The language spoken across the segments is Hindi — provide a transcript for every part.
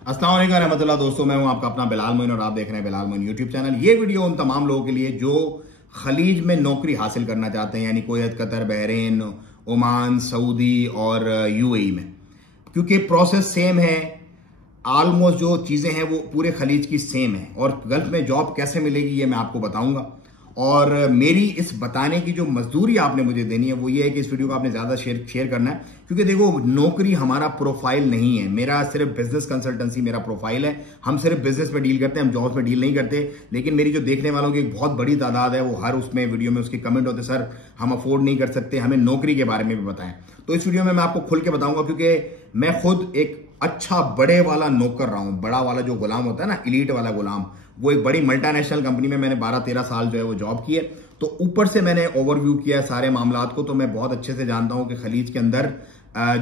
अस्सलाम वालेकुम रहमतुल्लाह। दोस्तों, मैं हूं आपका अपना बिलाल मोइन और आप देख रहे हैं बिलाल मोइन यूट्यूब चैनल। ये वीडियो उन तमाम लोगों के लिए जो खलीज में नौकरी हासिल करना चाहते हैं, यानी Kuwait, Qatar, Bahrain, Oman, Saudi और यूएई में, क्योंकि प्रोसेस सेम है। ऑलमोस्ट जो चीज़ें हैं वो पूरे खलीज की सेम है। और गल्फ में जॉब कैसे मिलेगी ये मैं आपको बताऊंगा। और मेरी इस बताने की जो मजदूरी आपने मुझे देनी है वो ये है कि इस वीडियो को आपने ज़्यादा शेयर करना है, क्योंकि देखो, नौकरी हमारा प्रोफाइल नहीं है। मेरा सिर्फ बिजनेस कंसल्टेंसी मेरा प्रोफाइल है। हम सिर्फ बिजनेस में डील करते हैं, हम जॉब्स में डील नहीं करते। लेकिन मेरी जो देखने वालों की एक बहुत बड़ी तादाद है, वो हर उसमें वीडियो में उसके कमेंट होते, सर हम अफोर्ड नहीं कर सकते, हमें नौकरी के बारे में भी बताएं। तो इस वीडियो में मैं आपको खुल के बताऊंगा, क्योंकि मैं खुद एक अच्छा बड़े वाला नौकर रहा हूं। बड़ा वाला जो गुलाम होता है ना, इलीट वाला गुलाम, वो एक बड़ी मल्टीनेशनल कंपनी में मैंने 12-13 साल जो है वो जॉब की है। तो ऊपर से मैंने ओवरव्यू किया सारे मामलात को, तो मैं बहुत अच्छे से जानता हूं कि खलीज के अंदर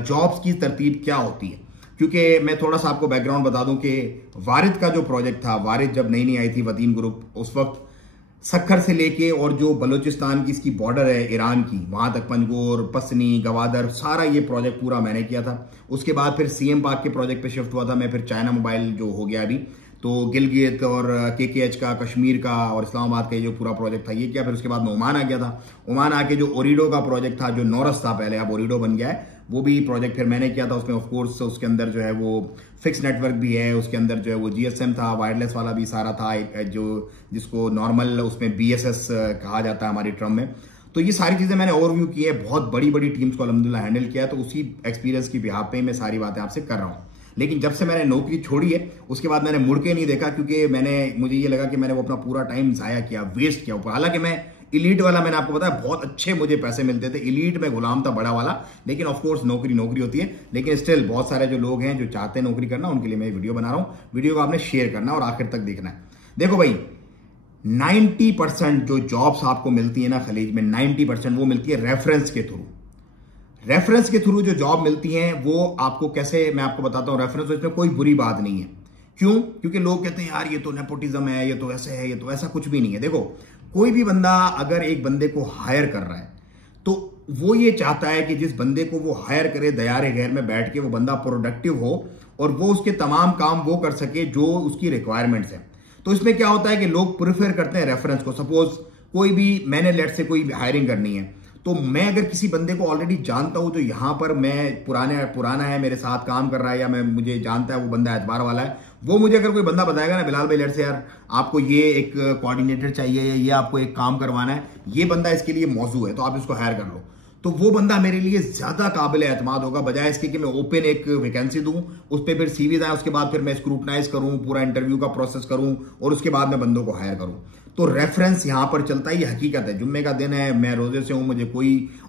जॉब्स की तरतीब क्या होती है। क्योंकि मैं थोड़ा सा आपको बैकग्राउंड बता दूं कि वारिद का जो प्रोजेक्ट था, वारिद जब नई आई थी वतीन ग्रुप, उस वक्त सक्खर से लेके और जो बलूचिस्तान की इसकी बॉर्डर है ईरान की, वहां तक पंजगोर, पसनी, गवादर, सारा ये प्रोजेक्ट पूरा मैंने किया था। उसके बाद फिर सीएम पार्क के प्रोजेक्ट पे शिफ्ट हुआ था मैं। फिर चाइना मोबाइल जो हो गया अभी, तो गिलगित और केकेएच का, कश्मीर का और इस्लामाबाद का ये जो पूरा प्रोजेक्ट था ये किया। फिर उसके बाद मैं ओमान आ गया था। ओमान आके जो ओरिडो का प्रोजेक्ट था, जो नोरस था पहले, अब ओरिडो बन गया है, वो भी प्रोजेक्ट फिर मैंने किया था। उसमें ऑफकोर्स उसके अंदर जो है वो फिक्स नेटवर्क भी है, उसके अंदर जो है वो जीएसएम था, वायरलेस वाला भी सारा था, जो जिसको नॉर्मल उसमें बीएसएस कहा जाता है हमारी टर्म में। तो ये सारी चीजें मैंने ओवरव्यू की है, बहुत बड़ी बड़ी टीम्स को अल्हम्दुलिल्लाह हैंडल किया है। तो उसी एक्सपीरियंस की बिहाफ पे मैं सारी बातें आपसे कर रहा हूँ। लेकिन जब से मैंने नौकरी छोड़ी है उसके बाद मैंने मुड़ के नहीं देखा, क्योंकि मुझे ये लगा कि मैंने वो अपना पूरा टाइम जाया किया, वेस्ट किया ऊपर। हालांकि मैं इलीट वाला, मैंने आपको बताया, बहुत अच्छे मुझे पैसे मिलते थे। इलीट में गुलाम था, बड़ा वाला। लेकिन ऑफकोर्स नौकरी होती है। लेकिन स्टिल बहुत सारे जो लोग हैं जो चाहते हैं नौकरी करना, उनके लिए मैं वीडियो बना रहा हूं। वीडियो को आपने शेयर करना और आखिर तक देखना है। देखो भाई, 90% जो जॉब्स आपको मिलती है ना खलीज में, 90% वो मिलती है रेफरेंस के थ्रू। रेफरेंस के थ्रू जो जॉब मिलती है वो आपको कैसे, मैं आपको बताता हूं। रेफरेंस, इसमें कोई बुरी बात नहीं है। क्यों? क्योंकि लोग कहते हैं यार ये तो नेपोटिज्म है, ये तो ऐसे है, ये तो ऐसा। कुछ भी नहीं है। देखो, कोई भी बंदा अगर एक बंदे को हायर कर रहा है तो वो ये चाहता है कि जिस बंदे को वो हायर करे, दयारे गैर में बैठ के, वो बंदा प्रोडक्टिव हो और वो उसके तमाम काम वो कर सके जो उसकी रिक्वायरमेंट्स है। तो इसमें क्या होता है कि लोग प्रेफर करते हैं रेफरेंस को। सपोज कोई भी, मैंने लेट से कोई हायरिंग करनी है, तो मैं अगर किसी बंदे को ऑलरेडी जानता हूं, जो यहां पर मैं पुराना है, मेरे साथ काम कर रहा है, या मुझे जानता है वो बंदा एतबार वाला है, वो मुझे अगर कोई बंदा बताएगा ना, बिलाल भाई लेट से यार आपको ये एक कोऑर्डिनेटर चाहिए या ये आपको एक काम करवाना है, ये बंदा इसके लिए मौजू है, तो आप इसको हायर कर लो, तो वो बंदा मेरे लिए ज्यादा काबिल एतमाद होगा, बजाय इसके कि मैं ओपन एक वैकेंसी दूं, उस पर फिर सीवी आए, उसके बाद फिर मैं स्क्रूटनाइज करूं, पूरा इंटरव्यू का प्रोसेस करूं और उसके बाद मैं बंदों को हायर करूं। तो रेफरेंस यहां पर चलता है, ये हकीकत है। जुम्मे का दिन है, मैं रोजे से हूं, मुझे कोई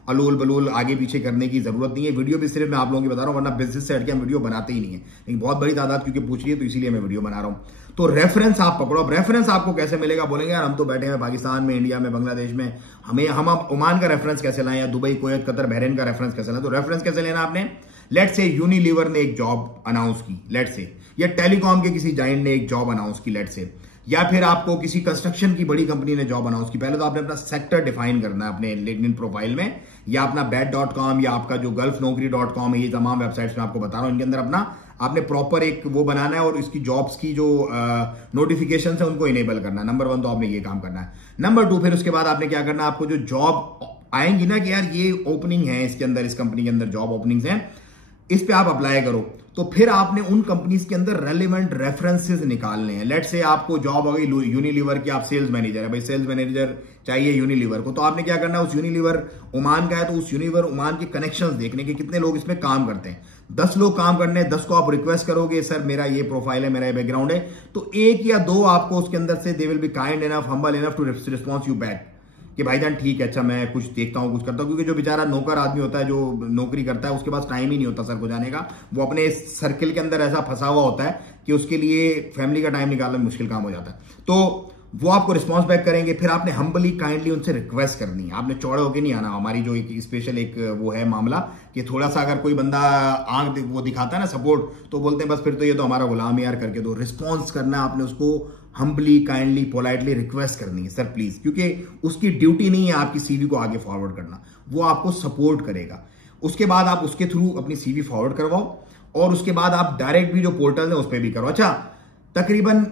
अलोल बलोल आगे पीछे करने की जरूरत नहीं है। वीडियो भी सिर्फ मैं आप लोगों की बता रहा हूं, वरना बिजनेस से हटके हम वीडियो बनाते ही नहीं है। लेकिन बहुत बड़ी तादाद क्योंकि पूछ रही है, तो इसीलिए मैं वीडियो बना रहा हूं। तो रेफरेंस आप पकड़ो। अब रेफरेंस आपको कैसे मिलेगा? बोलेंगे यार हम तो बैठे हैं पाकिस्तान में, इंडिया में, बांग्लादेश में, हम ओमान का रेफरेंस कैसे लाएं, या दुबई, कुवैत, कतर, बहरीन का रेफरेंस कैसे लाएं? तो रेफरेंस कैसे लेना आपने? लेट से यूनिलीवर ने एक जॉब अनाउंस की, लेट से, या टेलीकॉम के किसी जायंट ने एक जॉब अनाउंस की, लेट से, या फिर आपको किसी कंस्ट्रक्शन की बड़ी कंपनी ने जॉब अनाउंस की। पहले तो आपने अपना सेक्टर डिफाइन करना है अपने लिंक्डइन प्रोफाइल में, या अपना bat.com या आपका जो gulfnaukri.com है, ये तमाम वेबसाइट्स में आपको बता रहा हूं, इनके अंदर अपना आपने प्रॉपर एक वो बनाना है और इसकी जॉब्स की जो नोटिफिकेशन है उनको इनेबल करना है। नंबर 1 तो आपने ये काम करना है। नंबर 2, फिर उसके बाद आपने क्या करना है, आपको जो जॉब आएंगी ना कि यार ये ओपनिंग है, इसके अंदर, इस कंपनी के अंदर जॉब ओपनिंग्स हैं, इस पे आप अप्लाई करो। तो फिर आपने उन कंपनीज के अंदर रेलेवेंट रेफरेंसेस निकालने हैं। लेट से आपको जॉब आ गई यूनिलीवर की, आप सेल्स मैनेजर है भाई, सेल्स मैनेजर चाहिए यूनिलीवर को, तो आपने क्या करना है, उस यूनिलीवर ओमान का है तो उस यूनिलीवर ओमान के कनेक्शंस देखने के कितने लोग इसमें काम करते हैं। 10 लोग काम करने हैं, 10 को आप रिक्वेस्ट करोगे सर मेरा ये प्रोफाइल है, मेरा ये बैकग्राउंड है, तो 1 या 2 आपको उसके अंदर से they will be kind enough, humble enough to response you back कि भाईजान ठीक है, अच्छा मैं कुछ देखता हूं, कुछ करता हूं। क्योंकि जो बेचारा नौकर आदमी होता है, जो नौकरी करता है, उसके पास टाइम ही नहीं होता सर को जाने का। वो अपने सर्किल के अंदर ऐसा फंसा हुआ होता है कि उसके लिए फैमिली का टाइम निकालना मुश्किल काम हो जाता है। तो वो आपको रिस्पॉन्स बैक करेंगे। फिर आपने हम्बली काइंडली उनसे रिक्वेस्ट करनी है, आपने चौड़े होके नहीं आना। हमारी जो एक स्पेशल एक वो है मामला कि थोड़ा सा अगर कोई बंदा आंख वो दिखाता है ना सपोर्ट, तो बोलते हैं बस फिर तो ये तो हमारा गुलाम यार, करके दो। रिस्पॉन्स करना है आपने, उसको हम्बली काइंडली पोलाइटली रिक्वेस्ट करनी है, सर प्लीज, क्योंकि उसकी ड्यूटी नहीं है आपकी सीवी को आगे फॉरवर्ड करना, वो आपको सपोर्ट करेगा। उसके बाद आप उसके थ्रू अपनी सीवी फॉरवर्ड करवाओ और उसके बाद आप डायरेक्ट भी जो पोर्टल है उस पर भी करो। अच्छा, तकरीबन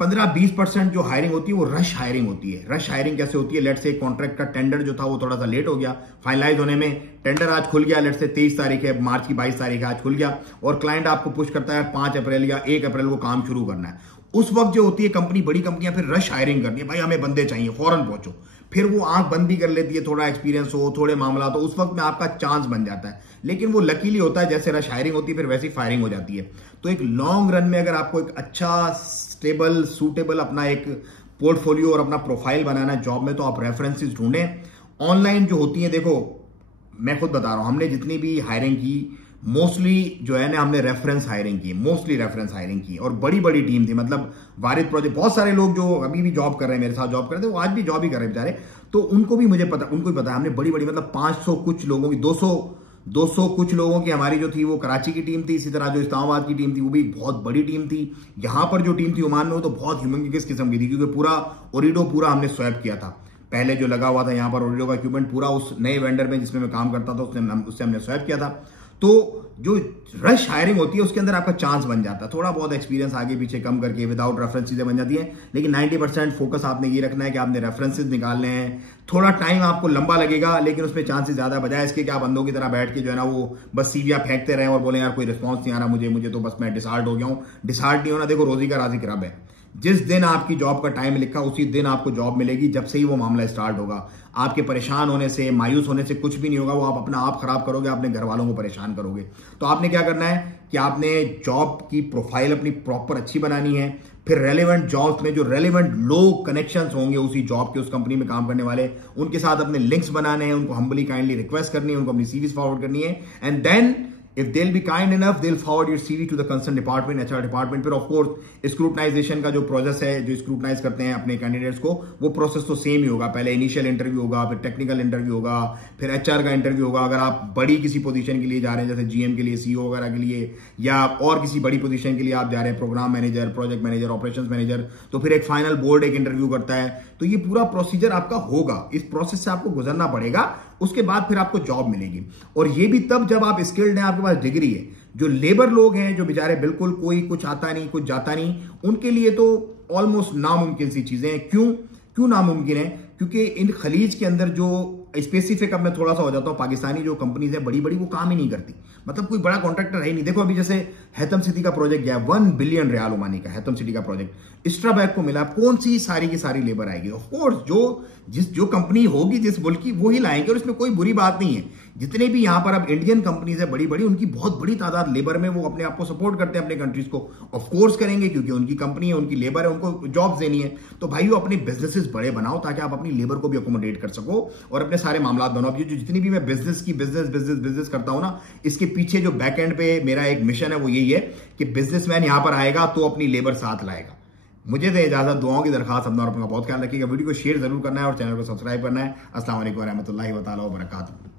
15-20% जो हायरिंग होती है वो रश हायरिंग होती है। रश हायरिंग कैसे होती है? लेट से कॉन्ट्रैक्ट का टेंडर जो था वो थोड़ा सा लेट हो गया फाइनलाइज होने में। टेंडर आज खुल गया, लेट से 23 तारीख है, मार्च की 22 तारीख है, आज खुल गया और क्लाइंट आपको पुश करता है 5 अप्रैल या 1 अप्रैल को काम शुरू करना है। उस वक्त जो होती है कंपनी, बड़ी कंपनियां फिर रश हायरिंग करती है, भाई हमें बंदे चाहिए, फौरन पहुंचो। फिर वो आंख बंद भी कर लेती है, थोड़ा एक्सपीरियंस हो, थोड़े मामला, तो उस वक्त में आपका चांस बन जाता है। लेकिन वो लकीली होता है, जैसे रश हायरिंग होती है फिर वैसी फायरिंग हो जाती है। तो एक लॉन्ग रन में अगर आपको एक अच्छा स्टेबल सूटेबल अपना एक पोर्टफोलियो और अपना प्रोफाइल बनाना है जॉब में, तो आप रेफरेंसेस ढूंढें। ऑनलाइन जो होती है, देखो मैं खुद बता रहा हूं, हमने जितनी भी हायरिंग की मोस्टली जो है ना, हमने रेफरेंस हायरिंग की, मोस्टली रेफरेंस हायरिंग की, और बड़ी बड़ी टीम थी। मतलब वारिद प्रोजेक्ट, बहुत सारे लोग जो अभी भी जॉब कर रहे हैं, मेरे साथ जॉब कर रहे थे, वो आज भी जॉब ही कर रहे हैं बेचारे, तो उनको भी मुझे पता, उनको भी पता है। हमने बड़ी बड़ी मतलब 500 कुछ लोगों की, 200 कुछ लोगों की हमारी जो थी वो कराची की टीम थी। इसी तरह जो इस्लामाबाद की टीम थी वो भी बहुत बड़ी टीम थी। यहां पर जो टीम थी ओमान में, वो तो बहुत ह्यूमंगस किस्म की थी, क्योंकि पूरा ओरिडो पूरा हमने स्वैप किया था। पहले जो लगा हुआ था यहाँ पर ओरिडो का इक्विपमेंट पूरा उस नए वेंडर में जिसमें मैं काम करता था उससे हमने स्वैप किया था। तो जो रश हायरिंग होती है उसके अंदर आपका चांस बन जाता है, थोड़ा बहुत एक्सपीरियंस आगे पीछे कम करके विदाउट रेफरेंस चीजें बन जाती हैं। लेकिन 90% फोकस आपने ये रखना है कि आपने रेफरेंसेस निकालने हैं। थोड़ा टाइम आपको लंबा लगेगा, लेकिन उसमें चांसेस ज्यादा, बजाय इसके कि आप बंदों की तरह बैठ के जो है ना वो बस सीवियां फेंकते रहे और बोले यार कोई रिस्पॉन्स नहीं आ रहा मुझे तो बस मैं डिसहार्ट हो गया हूं। डिसहार्ट नहीं होना, देखो रोजी का राजी रब है। जिस दिन आपकी जॉब का टाइम लिखा उसी दिन आपको जॉब मिलेगी, जब से ही वो मामला स्टार्ट होगा। आपके परेशान होने से, मायूस होने से कुछ भी नहीं होगा, वो आप अपना आप खराब करोगे, अपने घर वालों को परेशान करोगे। तो आपने क्या करना है कि आपने जॉब की प्रोफाइल अपनी प्रॉपर अच्छी बनानी है। फिर रेलेवेंट जॉब्स में जो रेलेवेंट लोग कनेक्शंस होंगे उसी जॉब के, उस कंपनी में काम करने वाले, उनके साथ अपने लिंक्स बनाने हैं, उनको हम्बली काइंडली रिक्वेस्ट करनी है, उनको अपनी सीवीज फॉरवर्ड करनी है, and then if they'll be kind enough, they'll forward your CV to the concerned department, HR department। फिर of course scrutinization का जो प्रोसेस है, जो स्क्रूटनाइज करते हैं अपने कैंडिडेट्स को, वो प्रोसेस तो सेम ही होगा। पहले इनिशियल इंटरव्यू होगा, फिर टेक्निकल इंटरव्यू होगा, फिर HR का इंटरव्यू होगा। अगर आप बड़ी किसी पोजीशन के लिए जा रहे हैं, जैसे GM के लिए, CEO वगैरह के लिए, या और किसी बड़ी पोजीशन के लिए आप जा रहे हैं, program manager, project manager, operations manager, तो फिर एक फाइनल बोर्ड एक इंटरव्यू करता है। तो ये पूरा प्रोसीजर आपका होगा, इस प्रोसेस से आपको गुजरना पड़ेगा, उसके बाद फिर आपको जॉब मिलेगी। और ये भी तब जब आप स्किल्ड हैं, आपके पास डिग्री है। जो लेबर लोग हैं, जो बेचारे बिल्कुल कोई कुछ आता नहीं, कुछ जाता नहीं, उनके लिए तो ऑलमोस्ट नामुमकिन सी चीजें हैं। क्यों नामुमकिन है? क्योंकि इन खलीज के अंदर जो स्पेसिफिक, अब मैं थोड़ा सा हो जाता हूं, पाकिस्तानी जो कंपनीज है बड़ी बड़ी, वो काम ही नहीं करती। मतलब कोई बड़ा कॉन्ट्रैक्टर है ही नहीं। देखो अभी जैसे हैतम सिटी का प्रोजेक्ट गया, 1 बिलियन रियाल ओमानी का हैतम सिटी का प्रोजेक्ट इस्ट्राबैक को मिला। कौन सी सारी की सारी लेबर आएगी? ऑफकोर्स जो कंपनी होगी जिस मुल्क की, वो ही लाएंगे, और इसमें कोई बुरी बात नहीं है। जितने भी यहां पर अब इंडियन कंपनीज है बड़ी बड़ी, उनकी बहुत बड़ी तादाद लेबर में वो अपने आप को सपोर्ट करते हैं, अपने कंट्रीज को ऑफकोर्स करेंगे, क्योंकि उनकी कंपनी है, उनकी लेबर है, उनको जॉब्स देनी है। तो भाइयों अपने बिजनेसेस बड़े बनाओ, ताकि आप अपनी लेबर को भी अकोमोडेट कर सको और अपने सारे मामला बनाओ। जो जितनी भी मैं बिजनेस करता हूं ना, इसके पीछे जो बैक एंड पे मेरा एक मिशन है वो यही है कि बिजनेसमैन यहां पर आएगा तो अपनी लेबर साथ लाएगा। मुझे दे इजाजत, दुआओं की दरखास्त, अपना और अपना बहुत ख्याल रखिएगा। वीडियो को शेयर जरूर करना है और चैनल को सब्सक्राइब करना है। अस्सलाम वालेकुम रहमतुल्लाहि व तआला व बरकातहू।